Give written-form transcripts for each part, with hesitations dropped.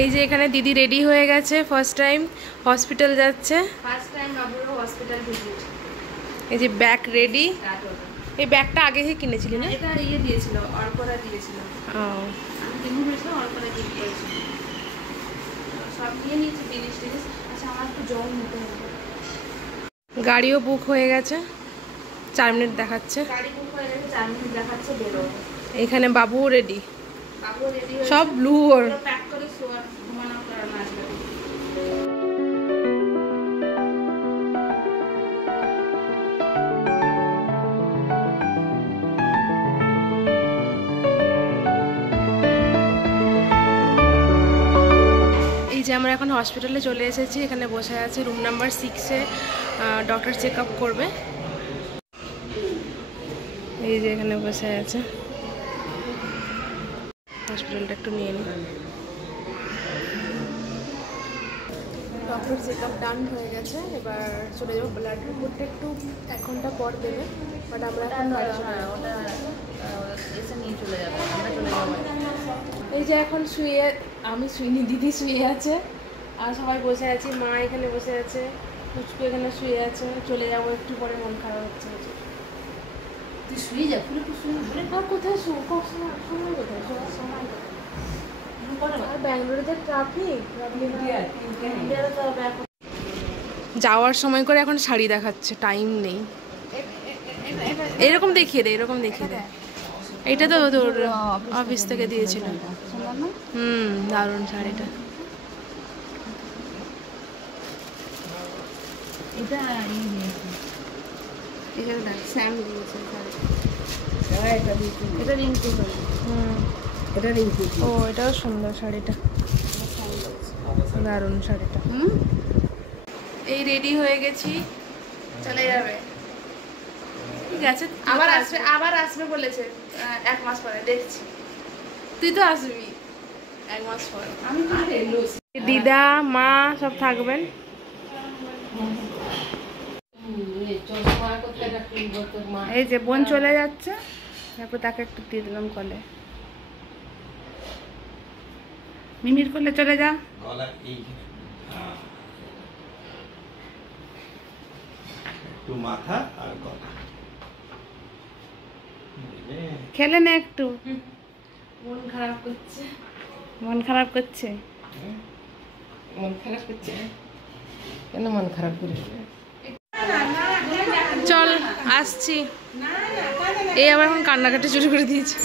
এই যে এখানে দিদি রেডি হয়ে গেছে, ফার্স্ট টাইম হসপিটাল যাচ্ছে। ফার্স্ট টাইম বাবুরও হসপিটাল ভিজিট। এই যে ব্যাগ রেডি। এই ব্যাগটা আগে থেকে কিনেছিলি না? এটা ইয়ে দিয়েছিল, অর্পরা দিয়েছিল। ও, আমি কিনে হয়েছিল, অর্পরা গিফট করেছিল। সব নিয়ে নিয়েছি জিনিস টিনিস। আচ্ছা, আমার একটু জল নিতে হবে। গাড়িও বুক হয়ে গেছে, 4 মিনিট দেখাচ্ছে। গাড়ি বুক হয়ে গেছে, 4 মিনিট দেখাচ্ছে, বেরোবো। এখানে বাবুও রেডি, বাবু রেডি হয়ে সব ব্লু। ওর প্যাক করে শোয়ার ঘুমানো করানো আছে। এই যে আমরা এখন হসপিটালে চলে এসেছি, এখানে বসে আছি রুম নাম্বার 6-এ। ডক্টর চেক আপ করবে। এই যে এখানে বসে আছে। হসপিটালটা একটু নিয়ে নিই। ডক্টর চেক আপ ডান হয়ে গেছে, এবার চলে যাবো। ব্লাড রিপোর্টটা একটু 1 ঘন্টা পর দেবে, বাট আমরা এখন ওটা এসে নিয়ে চলে যাবে, আমরা চলে যাবো। এই যে এখন শুয়ে, আমি শুইনি, দিদি শুয়ে আছে আর সবাই বসে আছি। মা এখানে বসে আছে, পুচকু এখানে শুয়ে আছে। চলে যাবো একটু পরে, মন খারাপ হচ্ছে। তুই শুয়ে যা, পুরো তুই শুয়ে বলে আর কোথায় সময় কোথায় সময় আর ব্যাঙ্গালোরে যে ট্রাফিক বেরোতে হবে এখন। যাওয়ার সময় করে এখন শাড়ি দেখাচ্ছে, টাইম নেই। এরকম দেখিয়ে দে, এরকম দেখিয়ে দে। এটা তো তোর অফিস থেকে দিয়েছিল। দারুণ শাড়িটা। এটা এখানে দেখ, স্যাম দিয়েছে এটা রিঙ্কু। এটা রিঙ্কু। ও, এটাও সুন্দর শাড়িটা, দারুণ শাড়িটা। এই রেডি হয়ে গেছি, চলে যাবে। ঠিক আছে। আবার আসবে বলেছে 1 মাস পরে, দেখছি। তুই তো আসবি 1 মাস পর। আমি দিদা মা সব থাকবেন। এই যে বোন চলে যাচ্ছে, তারপর তাকে একটু দিয়ে দিলাম কলে। মিমির কোলে চলে যা। একটু মাথা আর গলা খেলে না একটু। মন খারাপ করছে। মন খারাপ করছে? মন খারাপ করছে কেন? মন খারাপ করিস? চল আসছি। এই আবার এখন কান্নাকাটি শুরু করে দিয়েছে।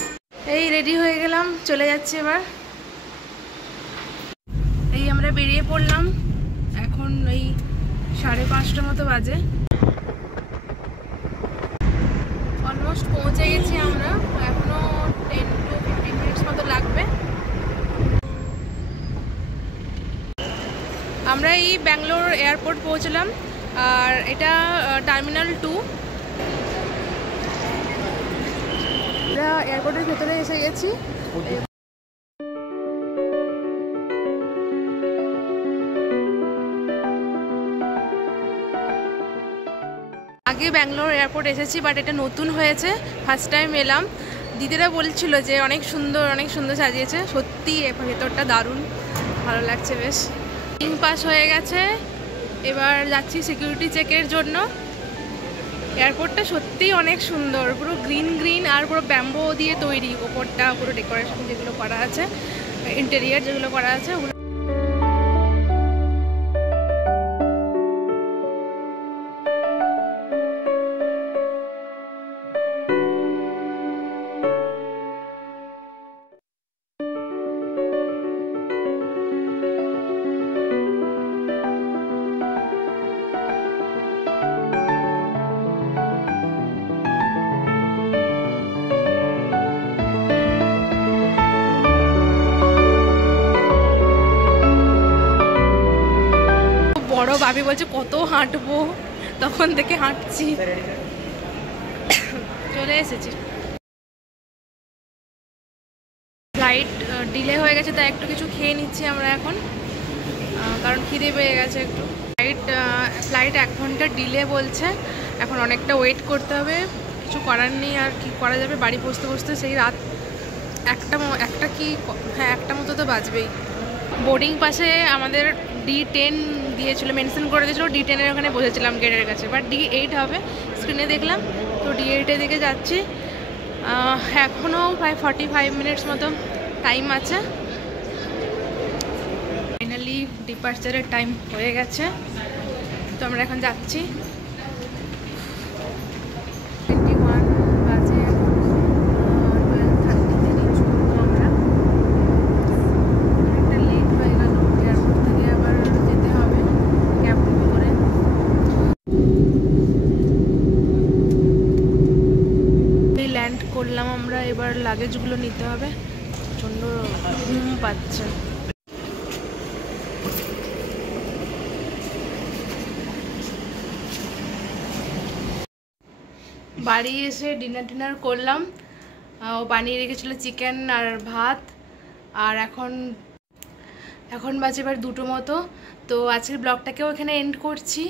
এই রেডি হয়ে গেলাম, চলে যাচ্ছি এবার। এই আমরা বেরিয়ে পড়লাম, এখন ওই 5:30 মতো বাজে। অলমোস্ট পৌঁছে গেছি আমরা, এখনো 10 to 15 মিনিটস মতো লাগবে। আমরা এই ব্যাঙ্গালোর এয়ারপোর্ট পৌঁছলাম, আর এটা টার্মিনাল 2। আমরা এয়ারপোর্টের ভেতরে এসে গেছি। আগে ব্যাঙ্গালোর এয়ারপোর্ট এসেছি, বাট এটা নতুন হয়েছে, ফার্স্ট টাইম এলাম। দিদিরা বলছিল যে অনেক সুন্দর সাজিয়েছে। সত্যি ভেতরটা দারুণ, ভালো লাগছে বেশ। পাস হয়ে গেছে, এবার যাচ্ছি সিকিউরিটি চেকের জন্য। এয়ারপোর্টটা সত্যিই অনেক সুন্দর, পুরো গ্রিন আর পুরো ব্যাম্বো দিয়ে তৈরি। ওপরটা পুরো ডেকোরেশন যেগুলো করা আছে, ইন্টেরিয়ার যেগুলো করা আছে, ভাবি বলছে কত হাঁটবো, তখন থেকে হাঁটছি। চলে এসেছি। ফ্লাইট ডিলে হয়ে গেছে, তাই একটু কিছু খেয়ে নিচ্ছি আমরা এখন, কারণ খিদে পেয়ে গেছে একটু। ফ্লাইট 1 ঘন্টা ডিলে বলছে, এখন অনেকটা ওয়েট করতে হবে। কিছু করার নেই, আর কি করা যাবে। বাড়ি পৌঁছতে সেই রাত 1টা কি, হ্যাঁ 1টা মতো তো বাজবেই। বোর্ডিং পাশে আমাদের D10 দিয়েছিল, মেনশন করে দিয়েছিল, D10-এর ওখানে বসেছিলাম গেটের কাছে, বাট D8 হবে স্ক্রিনে দেখলাম। তো D8-এর দিকে যাচ্ছি। এখনও প্রায় 45 মিনিটস মতো টাইম আছে। ফাইনালি ডিপার্চারের টাইম হয়ে গেছে, তো আমরা এখন যাচ্ছি। 21 বাজে, 12:30-তে রিচ করবো আমরা। একটা লেট হয়ে গেল, এয়ারপোর্ট থেকে আবার যেতে হবে ক্যাব বুক করে। ল্যান্ড করলাম আমরা, এবার লাগেজগুলো নিতে হবে, প্রচণ্ড ঘুম পাচ্ছে। বাড়ি এসে ডিনার করলাম। ও বানিয়ে রেখেছিলো চিকেন আর ভাত। আর এখন বাজে এবার 2টো মতো। তো আজকের ব্লগটাকেও এখানে এন্ড করছি।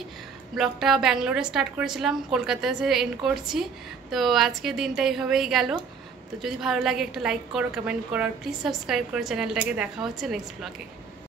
ব্লগটা ব্যাঙ্গালোরে স্টার্ট করেছিলাম, কলকাতায় এসে এন্ড করছি। তো আজকের দিনটা এইভাবেই গেল। তো যদি ভালো লাগে একটা লাইক করো, কমেন্ট করো, আর প্লিজ সাবস্ক্রাইব করো চ্যানেলটাকে। দেখা হচ্ছে নেক্সট ব্লগে।